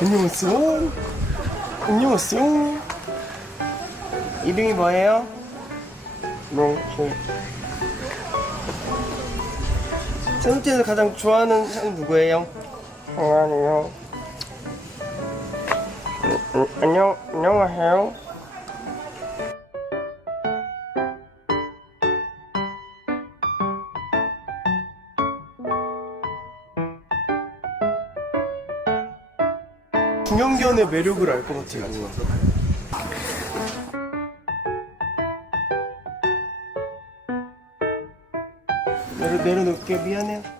안녕하세요. 안녕하세요. 이름이 뭐예요? 세븐틴에서 가장 좋아하는 형 누구예요? 정한이요. 안녕하세요. 중형견의 매력을 알 것 같아요. 내려놓을게. 미안해요.